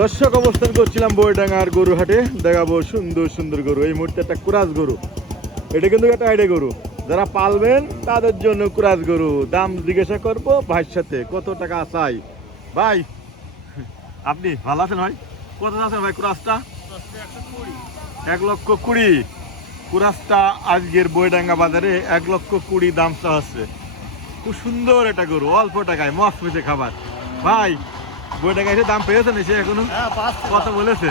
দর্শক অবস্থান করছিলাম বইডাঙ্গার গরু হাটে, দেখাবো সুন্দর সুন্দর গরু। এই মুহূর্তে একটা কুরাস গরু, এটা কিন্তু একটা আইডে গরু, যারা পালবেন তাদের জন্য কুরাস গরু। দাম জিজ্ঞাসা করবো ভাইয়ের সাথে, কত টাকা চাই। ভাই আপনি ভালো আছেন ভাই? কত আছেন ভাই কুরাসটা? 1,20,000 কুরাসটা আজকের বইডাঙ্গা বাজারে 1,20,000 দাম চা হচ্ছে। খুব সুন্দর একটা গরু, অল্প টাকায় মস্ত পেয়েছে খাবার। ভাই বইডাঙ্গা এসে দাম পেয়েছেন এসে এখনো? কত বলেছে?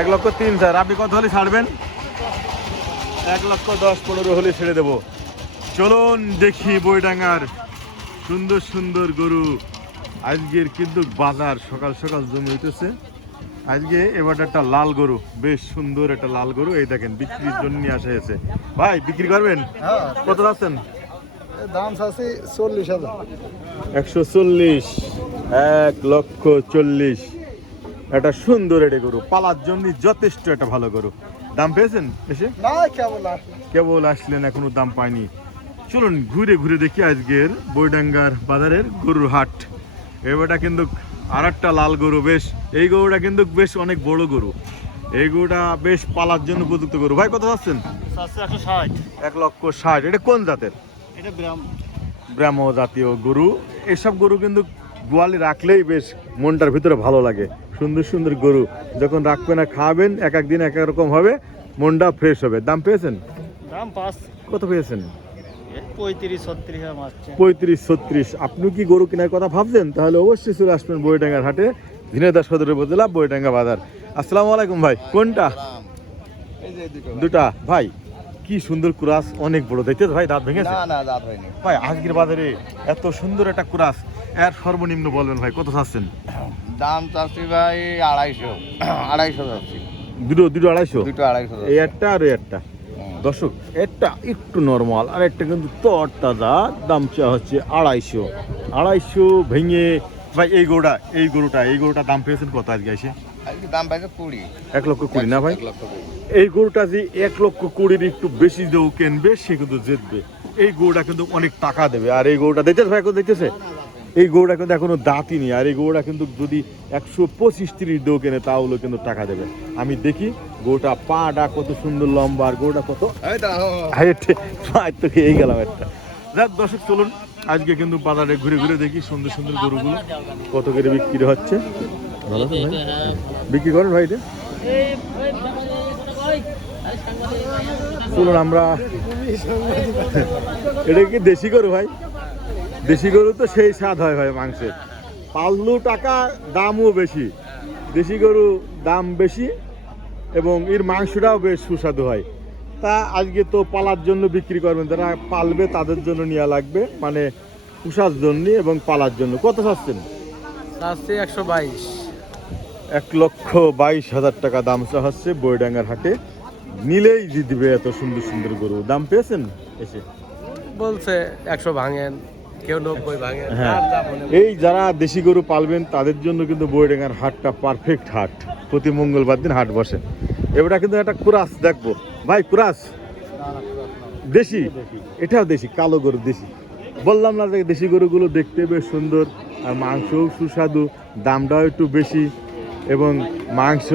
1,03,000। আপনি কত হলে ছাড়বেন? 1,10,15 হলে ছেড়ে দেবো। চলুন দেখি বইডাঙ্গার সুন্দর সুন্দর গরু। আজকের কিন্তু বাজার সকাল সকাল জমে উঠেছে। আজকে এবার একটা লাল গরু, বেশ সুন্দর একটা লাল গরু, এই দেখেন বিক্রির জন্য নিয়ে আসা হয়েছে। ভাই বিক্রি করবেন? কত আছেন? দাম আছে 40,000। 140, 1,40,000। একটা সুন্দর এটা গরু, পালার জন্য যথেষ্ট একটা ভালো গরু। দাম পেয়েছেন এসে? কেবল আসলেন, এখনো দাম পাইনি। চলুন ঘুরে ঘুরে দেখি আজকের বইডাঙ্গার বাজারের গরুর হাট। এবারটা কিন্তু আর একটা লাল গরু, বেশ এই গরুটা কিন্তু বেশ অনেক বড় গরু। এই গরুটা বেশ পালার জন্য উপযুক্ত গরু। ভাই কত যাচ্ছেন? 1,60,000। এটা কোন জাতের? এটা ব্রাহ্ম জাতীয় গরু। এসব গরু কিন্তু গোয়ালে রাখলেই বেশ মনটার ভিতরে ভালো লাগে। সুন্দর সুন্দর গরু যখন রাখবেন আর খাওয়াবেন, এক এক দিন এক এক রকম হবে, মনটা ফ্রেশ হবে। দাম পেয়েছেন? দাম 5। কত পেয়েছেন? 35-36। আপনি কি গরু কেনার কথা ভাবছেন? তাহলে অবশ্যই চলে আসবেন বইডাঙ্গার হাটে, ঝিনাইদহ সদর উপজেলা বইডাঙ্গা বাজার। আসসালামু আলাইকুম ভাই। কোনটা? দুটা। ভাই কি সুন্দর কুরাস, অনেক বড়। দেখতে ভাই দাঁত ভেঙেছে? না দাঁত হয়নি ভাই। আজকের বাজারে এত সুন্দর একটা কুরাস, এর সর্বনিম্ন বলবেন ভাই কত চাচ্ছেন? দাম চাচ্ছি ভাই 250 যাচ্ছি। দুটো 250? এই যাচ্ছে। একটা আর এই একটা। দর্শক একটা একটু নর্মাল, আর একটা কিন্তু তরতাজা। দাম চা হচ্ছে 250 ভেঙে। ভাই এই গরুটা দাম পেয়েছেন কত আজকে এসে? দাম পাইছে 20। 1,20,000 না ভাই? এই গরুটা যে 1,20,000 একটু বেশি দেও কিনবে, সে কিন্তু জিতবে। এই গরুটা কিন্তু অনেক টাকা দেবে। আর এই গরুটা দেখতেছে ভাই, দেখতেছে এই গরুটা কিন্তু এখনো দাঁতই নেই। আর এই গরুটা কিন্তু যদি 125-30 দেও কেনে, তাহলে কিন্তু টাকা দেবে। আমি দেখি গরুটা, পাটা কত সুন্দর লম্বা, আর গরুটা কত তোকে এই গেলাম একটা। যাক দর্শক চলুন আজকে কিন্তু বাজারে ঘুরে ঘুরে দেখি সুন্দর সুন্দর গরুগুলো কত করে বিক্রি হচ্ছে। ভালো তো ভাই, বিক্রি করেন ভাই এটা? চলুন আমরা, এটা কি দেশি গরু ভাই? দেশি গরু তো সেই স্বাদ হয় ভাই মাংসের। পাললু টাকা, দামও বেশি। দেশি গরু দাম বেশি এবং এর মাংসটাও বেশ সুস্বাদু হয়। তা আজকে তো পালার জন্য বিক্রি করবেন, যারা পালবে তাদের জন্য নেওয়া লাগবে, মানে পুষার জন্য এবং পালার জন্য। কত চাচ্ছেন? 122। 1,22,000 টাকা দাম চা হচ্ছে বইডাঙ্গার হাটে। নিলেই জিতবে এত সুন্দর সুন্দর গরু। দাম পেয়েছেন এসে? বলছে 100 ভাঙেন, কেউ 90 ভাঙেন। হ্যাঁ, এই যারা দেশি গরু পালবেন তাদের জন্য কিন্তু বইডাঙ্গার হাটটা পারফেক্ট হাট। প্রতি মঙ্গলবার দিন হাট বসে। এবারে কিন্তু একটা কুরাস দেখবো ভাই। কুরাস দেশি? এটাও দেশি, কালো গরু দেশি। বললাম না যে দেশি গরুগুলো দেখতে বেশ সুন্দর, আর মাংসও সুস্বাদু, দামটাও একটু বেশি, এবং মাংস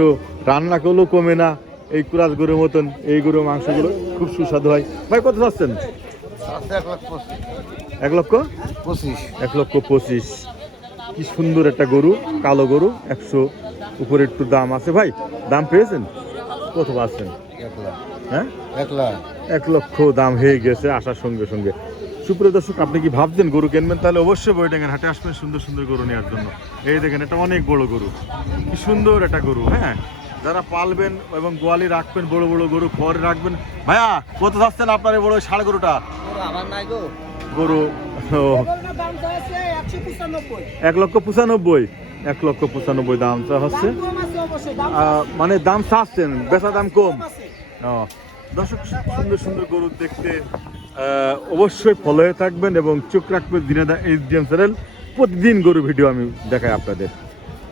রান্না করলেও কমে না এই কুরাস গরুর মতন। এই গরুর মাংসগুলো খুব সুস্বাদু হয়। ভাই কত চাচ্ছেন? 1,25,000। কি সুন্দর একটা গরু, কালো গরু, 100 উপরে একটু দাম আছে। ভাই দাম পেয়েছেন? কত পাচ্ছেন? 1,00,000 দাম হয়ে গেছে আসার সঙ্গে সঙ্গে। সুপ্রিয় দর্শক, আপনি কি ভাবছেন গরু কিনবেন? তাহলে অবশ্যই বইডাঙ্গার হাটে আসবেন সুন্দর সুন্দর গরু নেওয়ার জন্য। এই দেখেন এটা অনেক বড় গরু, কি সুন্দর একটা গরু। হ্যাঁ, যারা পালবেন এবং গোয়ালি রাখবেন, বড় বড় গরু পরে রাখবেন। ভাইয়া কত যাচ্ছেন আপনার এই বড় ষাঁড় গরুটা? গরু 1,95,000 দাম চা হচ্ছে। মানে দাম চাচ্ছেন, বেচা দাম কম। দর্শক সুন্দর সুন্দর গরু দেখতে অবশ্যই ফলো হয়ে থাকবেন এবং চোখ রাখবেন ঝিনাইদহ SDM চ্যানেল। প্রতিদিন গরু ভিডিও আমি দেখাই আপনাদের।